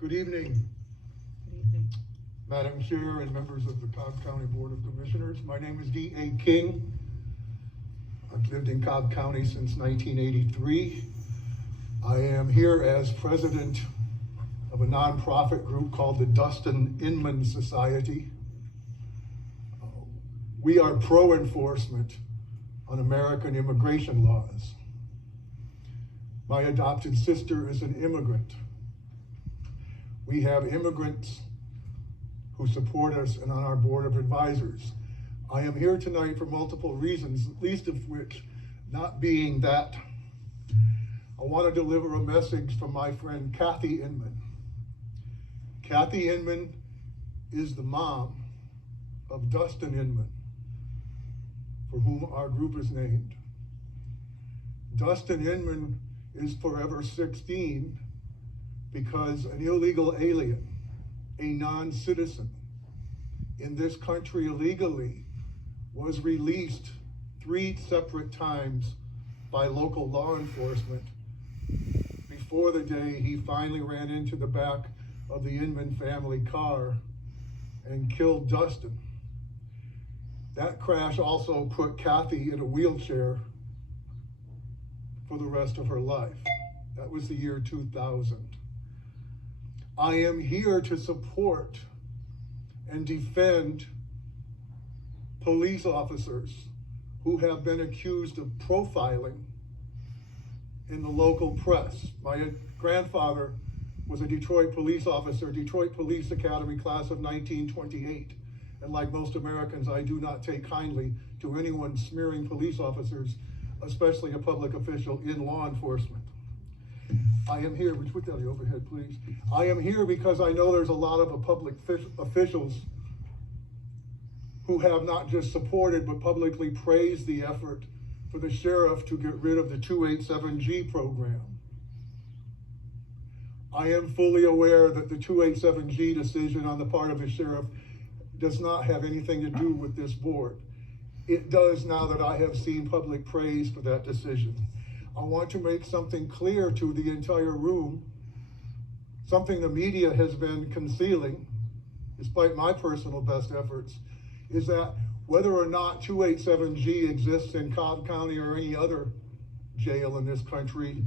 Good evening. Good evening. Madam Chair and members of the Cobb County Board of Commissioners. My name is D.A. King. I've lived in Cobb County since 1983. I am here as president of a nonprofit group called the Dustin Inman Society. We are pro-enforcement on American immigration laws. My adopted sister is an immigrant. We have immigrants who support us and on our board of advisors. I am here tonight for multiple reasons, least of which not being that I want to deliver a message from my friend Kathy Inman. Kathy Inman is the mom of Dustin Inman, for whom our group is named. Dustin Inman is forever 16 because an illegal alien, a non-citizen in this country illegally, was released 3 separate times by local law enforcement before the day he finally ran into the back of the Inman family car and killed Dustin. That crash also put Kathy in a wheelchair for the rest of her life. That was the year 2000. I am here to support and defend police officers who have been accused of profiling in the local press. My grandfather was a Detroit police officer, Detroit Police Academy class of 1928. And like most Americans, I do not take kindly to anyone smearing police officers, especially a public official in law enforcement. I am here, would you put that overhead, please? I am here because I know there's a lot of public officials who have not just supported, but publicly praised the effort for the sheriff to get rid of the 287G program. I am fully aware that the 287G decision on the part of the sheriff does not have anything to do with this board. It does now that I have seen public praise for that decision. I want to make something clear to the entire room, something the media has been concealing, despite my personal best efforts, is that whether or not 287G exists in Cobb County or any other jail in this country,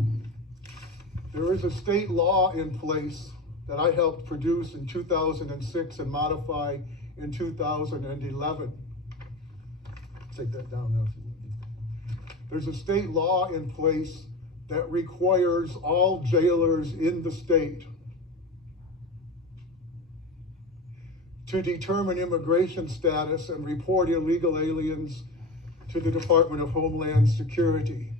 there is a state law in place that I helped produce in 2006 and modify in 2011. Take that down now. There's a state law in place that requires all jailers in the state to determine immigration status and report illegal aliens to the Department of Homeland Security.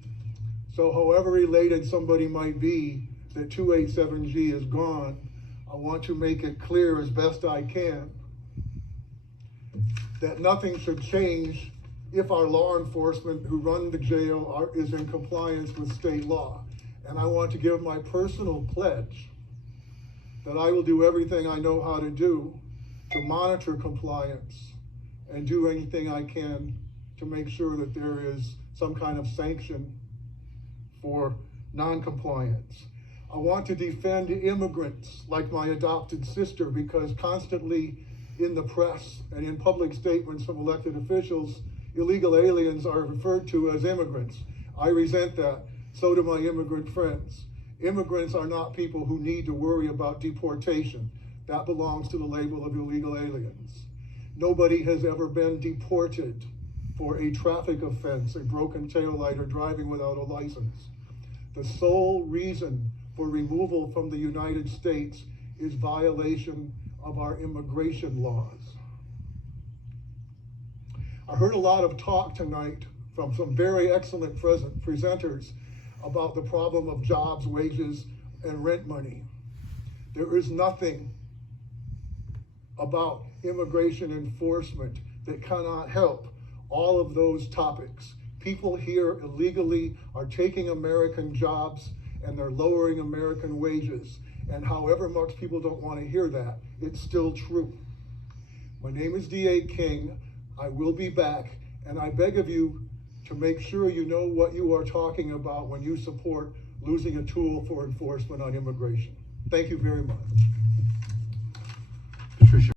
So however related somebody might be that 287G is gone, I want to make it clear as best I can that nothing should change if our law enforcement who run the jail is in compliance with state law. And I want to give my personal pledge that I will do everything I know how to do to monitor compliance and do anything I can to make sure that there is some kind of sanction for non-compliance. I want to defend immigrants like my adopted sister, because constantly in the press and in public statements from elected officials, illegal aliens are referred to as immigrants. I resent that. So do my immigrant friends. Immigrants are not people who need to worry about deportation. That belongs to the label of illegal aliens. Nobody has ever been deported for a traffic offense, a broken taillight, or driving without a license. The sole reason for removal from the United States is violation of our immigration laws. I heard a lot of talk tonight from some very excellent presenters about the problem of jobs, wages, and rent money. There is nothing about immigration enforcement that cannot help all of those topics. People here illegally are taking American jobs and they're lowering American wages. And however much people don't want to hear that, it's still true. My name is D.A. King. I will be back, and I beg of you to make sure you know what you are talking about when you support losing a tool for enforcement on immigration. Thank you very much. Patricia.